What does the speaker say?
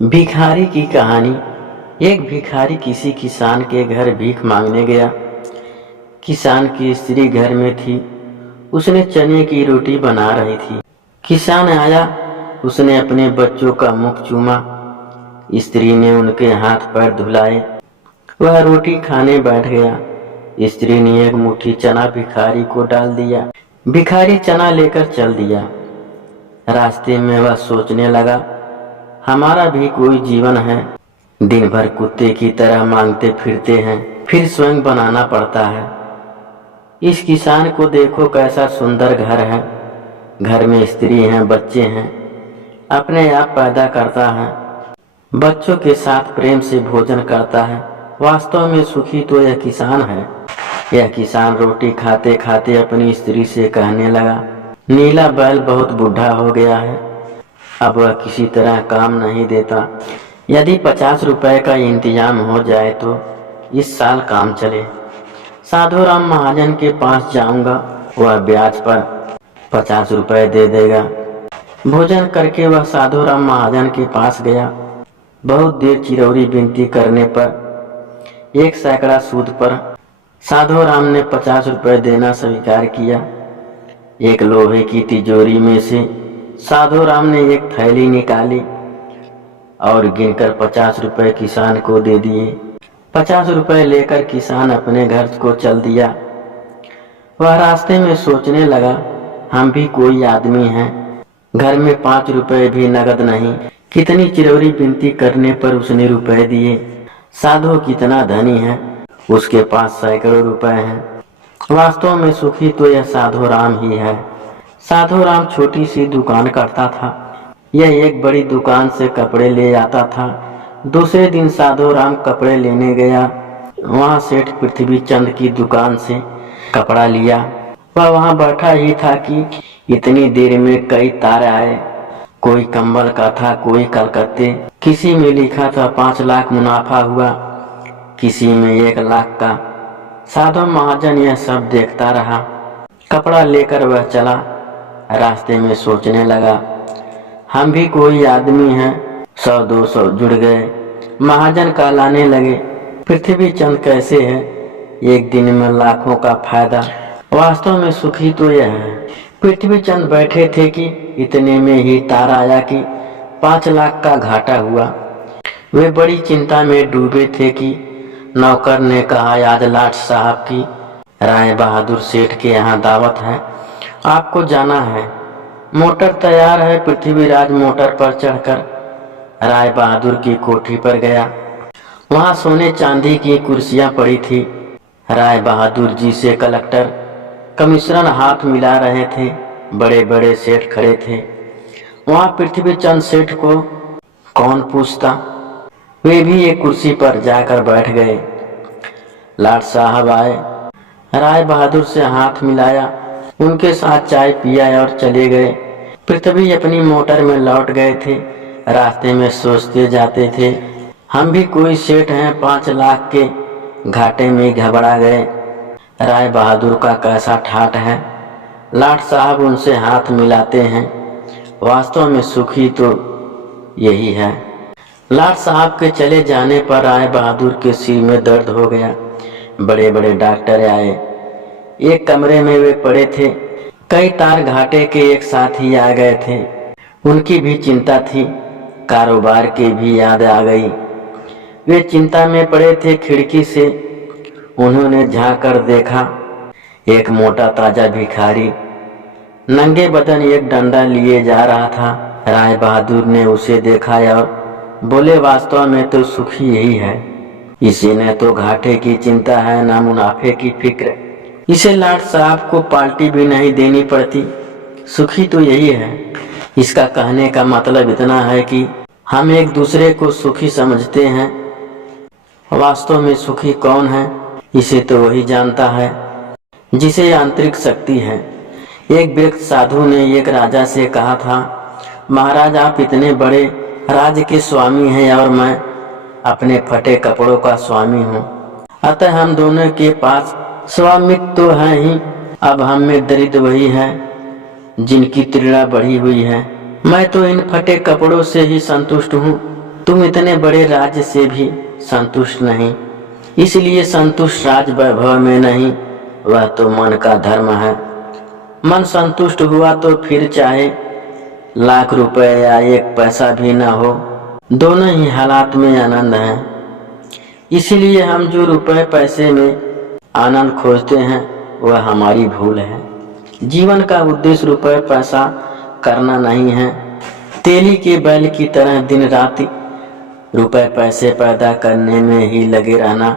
भिखारी की कहानी। एक भिखारी किसी किसान के घर भीख मांगने गया। किसान की स्त्री घर में थी। उसने चने की रोटी बना रही थी। किसान आया, उसने अपने बच्चों का मुख चूमा। स्त्री ने उनके हाथ पैर धुलाए। वह रोटी खाने बैठ गया। स्त्री ने एक मुट्ठी चना भिखारी को डाल दिया। भिखारी चना लेकर चल दिया। रास्ते में वह सोचने लगा, हमारा भी कोई जीवन है। दिन भर कुत्ते की तरह मांगते फिरते हैं, फिर स्वयं बनाना पड़ता है। इस किसान को देखो, कैसा सुंदर घर है। घर में स्त्री हैं, बच्चे हैं, अपने आप पैदा करता है, बच्चों के साथ प्रेम से भोजन करता है। वास्तव में सुखी तो यह किसान है। यह किसान रोटी खाते खाते अपनी स्त्री से कहने लगा, नीला बैल बहुत बूढ़ा हो गया है, अब वह किसी तरह काम नहीं देता। यदि 50 रुपए का इंतजाम हो जाए तो इस साल काम चले। साधु राम महाजन के पास जाऊंगा, वह ब्याज पर 50 रुपए दे देगा। भोजन करके वह साधु राम महाजन के पास गया। बहुत देर चिरौरी विनती करने पर 1 सैकड़ा सूद पर साधु राम ने 50 रुपए देना स्वीकार किया। एक लोहे की तिजोरी में से साधु राम ने एक थैली निकाली और गिनकर 50 रुपए किसान को दे दिए। 50 रुपए लेकर किसान अपने घर को चल दिया। वह रास्ते में सोचने लगा, हम भी कोई आदमी हैं, घर में 5 रुपए भी नगद नहीं। कितनी चिरौरी विनती करने पर उसने रुपए दिए। साधु कितना धनी है, उसके पास सैकड़ों रुपए हैं। वास्तव में सुखी तो यह साधु राम ही है। साधु राम छोटी सी दुकान करता था। यह एक बड़ी दुकान से कपड़े ले आता था। दूसरे दिन साधु राम कपड़े लेने गया। वहां सेठ पृथ्वीचंद की दुकान से कपड़ा लिया। वह वहां बैठा ही था कि इतनी देर में कई तार आए। कोई कंबल का था, कोई कलकत्ते। किसी में लिखा था 5 लाख मुनाफा हुआ, किसी में 1 लाख का। साधु महाजन यह सब देखता रहा। कपड़ा लेकर वह चला। रास्ते में सोचने लगा, हम भी कोई आदमी हैं। 100-200 जुड़ गए, महाजन कहलाने लगे। पृथ्वीचंद कैसे है, एक दिन में लाखों का फायदा। वास्तव में सुखी तो यह है। पृथ्वीचंद बैठे थे कि इतने में ही तार आया कि 5 लाख का घाटा हुआ। वे बड़ी चिंता में डूबे थे कि नौकर ने कहा, आज लाट साहब की राय बहादुर सेठ के यहाँ दावत है, आपको जाना है। मोटर तैयार है। पृथ्वीराज मोटर पर चढ़कर राय बहादुर की कोठी पर गया। वहां सोने चांदी की कुर्सियां पड़ी थी। राय बहादुर जी से कलेक्टर कमिश्नर हाथ मिला रहे थे। बड़े बड़े सेठ खड़े थे। वहां पृथ्वीचंद सेठ को कौन पूछता। वे भी एक कुर्सी पर जाकर बैठ गए। लाट साहब आए, राय बहादुर से हाथ मिलाया, उनके साथ चाय पिया और चले गए। पृथ्वी अपनी मोटर में लौट गए थे। रास्ते में सोचते जाते थे, हम भी कोई सेठ हैं, 5 लाख के घाटे में घबरा गए। राय बहादुर का कैसा ठाठ है। लाट साहब उनसे हाथ मिलाते हैं। वास्तव में सुखी तो यही है। लाट साहब के चले जाने पर राय बहादुर के सिर में दर्द हो गया। बड़े बड़े डॉक्टर आए। एक कमरे में वे पड़े थे। कई तार घाटे के एक साथ ही आ गए थे। उनकी भी चिंता थी, कारोबार की भी याद आ गई। वे चिंता में पड़े थे। खिड़की से उन्होंने झांक कर देखा, एक मोटा ताजा भिखारी नंगे बदन एक डंडा लिए जा रहा था। राय बहादुर ने उसे देखा और बोले, वास्तव में तो सुखी यही है। इसी ने तो घाटे की चिंता है, ना मुनाफे की फिक्र। इसे लाट साहब को पार्टी भी नहीं देनी पड़ती। सुखी तो यही है। इसका कहने का मतलब इतना है कि हम एक दूसरे को सुखी समझते हैं। वास्तव में सुखी कौन है, इसे तो वही जानता है जिसे आंतरिक शक्ति है। एक व्यक्ति साधु ने एक राजा से कहा था, महाराज आप इतने बड़े राज्य के स्वामी हैं और मैं अपने फटे कपड़ों का स्वामी हूँ। अतः हम दोनों के पास स्वामित्व तो है ही। अब हम में दरिद्र वही है जिनकी तृणा बढ़ी हुई है। मैं तो इन फटे कपड़ों से ही संतुष्ट हूँ। तुम इतने बड़े राज्य से भी संतुष्ट नहीं, इसलिए संतुष्ट राज वैभव में नहीं, वह तो मन का धर्म है। मन संतुष्ट हुआ तो फिर चाहे लाख रुपए या एक पैसा भी ना हो, दोनों ही हालात में आनंद है। इसीलिए हम जो रुपए पैसे में आनंद खोजते हैं वह हमारी भूल है। जीवन का उद्देश्य रुपए पैसा करना नहीं है। तेली के बैल की तरह दिन रात रुपए पैसे पैदा करने में ही लगे रहना